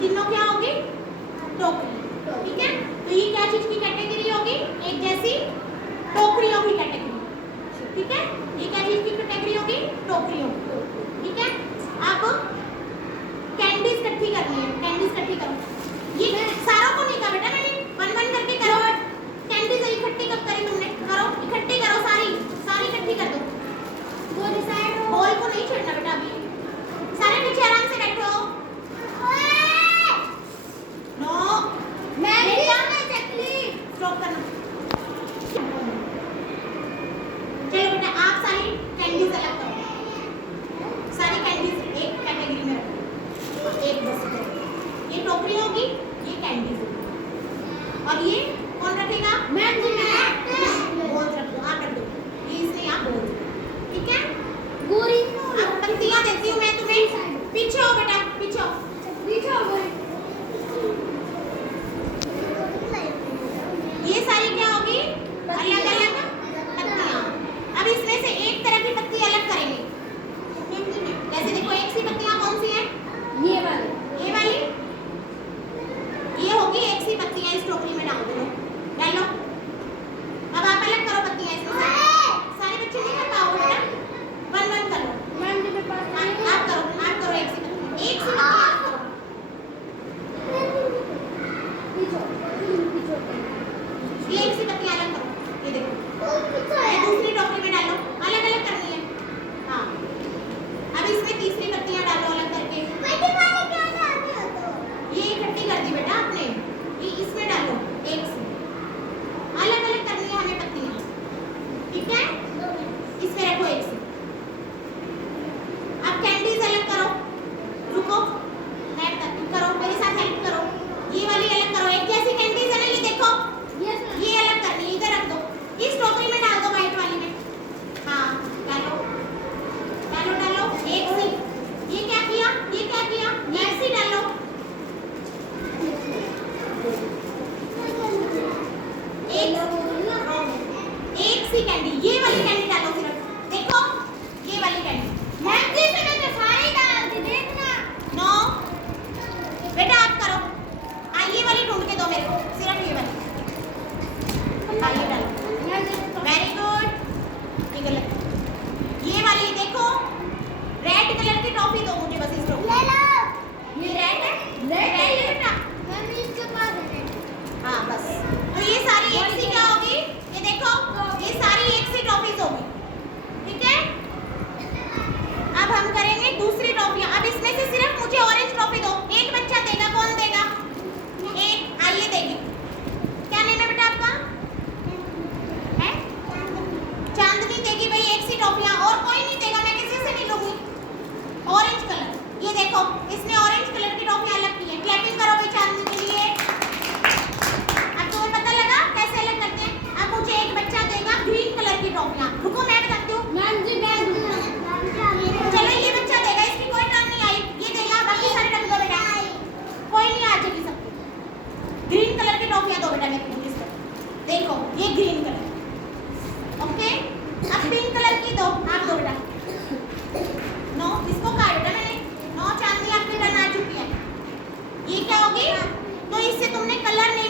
तीनों क्या होगी? टोकरी। ठीक है, तो ये क्या चीज की कैटेगरी होगी? एक जैसी टोकरियों की कैटेगरी। ठीक है, ये क्या चीज की कैटेगरी होगी? टोकरियों। ठीक है, अब कैंडीज इकट्ठी करनी है। कैंडीज इकट्ठी करो। ये सारों को नहीं कहा बेटा मैंने, वन वन करके करो। कैंडीज इकट्ठी कब करी तुमने? करो, इकट्ठी करो, सारी सारी इकट्ठी कर दो। बॉल को नहीं छेड़ना बेटा अभी। सारे पीछे आराम से बैठो। नो, मैं स्टॉप करना। चलो बेटा आप सारी कैंडीज अलग करो। सारी कैंडीज एक कैटेगरी में रखो, एक बस। ये टोकरी होगी, ये कैंडीज होगी। और ये कौन रखेगा? मैम जी। मैं बोल रखो, आप रख दो। ये इसने आप बोल। ठीक है, गोरी अब पत्तियां देती हूँ मैं तुम्हें। पीछे हो बेटा, पीछे हो, पीछे हो। ये सारी क्या होगी? अलग अलग पत्तियां। अब इसमें से एक तरह की पत्ती अलग करेंगे। जैसे देखो एक सी पत्तियां कौन सी है? ये वाली, ये वाली, ये होगी एक सी पत्तियां। इस टोकरी में डाल दो, डालो। अब आप अलग करो पत्तियां इसमें से। सारे बच्चे नहीं कर पाओगे बेटा, वन वन करो। आप करो एक सी पत्ती, एक सी पत्ती आप करो। ये एक सी पत्ती अलग करो। ये देखो, ये दूसरी टोकरी में डालो, अलग अलग करनी है। हाँ, अब इसमें तीसरी पत्तियां डालो अलग करके। ये इकट्ठी कर दी बेटा आपने, ये इसमें डालो एक सी। अलग अलग करनी है हमें पत्तियां। ठीक है, इसमें रखो एक सी। अब कैंडीज अलग करो। रुको, करो मेरे साथ, हेल्प करो। ये वाली अलग करो। एक जैसी कैंडीज है ना, ये देखो, ये अलग करनी है। इधर रख दो, इस टोकरी में डाल दो, व्हाइट वाली में। हाँ, डालो डालो डालो एक सी। ये क्या किया? ये क्या किया? एक सी डालो। एक सी कैंडी, ये वाली कैंडी डालो सिर्फ। देखो, ये वाली कैंडी। मैम जी मैंने तो सारी डाल दी, देखना। नो बेटा आप करो। हाँ, ये वाली ढूंढ के दो मेरे को, सिर्फ ये वाली। हाँ, ये डालो, वेरी गुड। ये गलत, ये वाली देखो, रेड कलर की टॉफी दो मुझे बस। इस टॉफी ये रेड है, रेड है ये बेटा। हाँ बस, तो ये सारी एक सी क्या होगी? ये देखो, ये सारी एक सी टॉफीज होगी। ठीक है, अब हम करेंगे दूसरी टॉफियां। अब इसमें से सिर्फ मुझे ऑरेंज टॉफी दो। एक बच्चा देगा, कौन देगा? एक, आइए देगी। क्या नेम है बेटा आपका? है चांदनी देगी भाई एक सी टॉफियां, और कोई नहीं देगा। मैं किसी से नहीं लूंगी। ऑरेंज कलर, ये देखो इसने ऑरेंज कलर की टॉफी अलग की है। क्लैपिंग करो भाई चांदनी के लिए। अब तुम्हें पता लगा कैसे अलग करते हैं? अब मुझे एक बच्चा देगा ग्रीन कलर की टॉफियां। रुको मैं बताती हूँ। मैम जी मैं चलो ये बच्चा देगा, इसकी कोई टर्न नहीं आई। ये देगा, बाकी सारे रख दो बेटा, कोई नहीं आ चली सकती। ग्रीन कलर की टॉफियां दो बेटा मेरे को। देखो ये ग्रीन कलर, ओके। अब पिंक कलर की दो, आप दो बेटा। नो, इसको कहा बेटा मैंने। नो चांदनी, आपकी टर्न आ चुकी है। ये क्या होगी? तो इससे तुमने कलर नहीं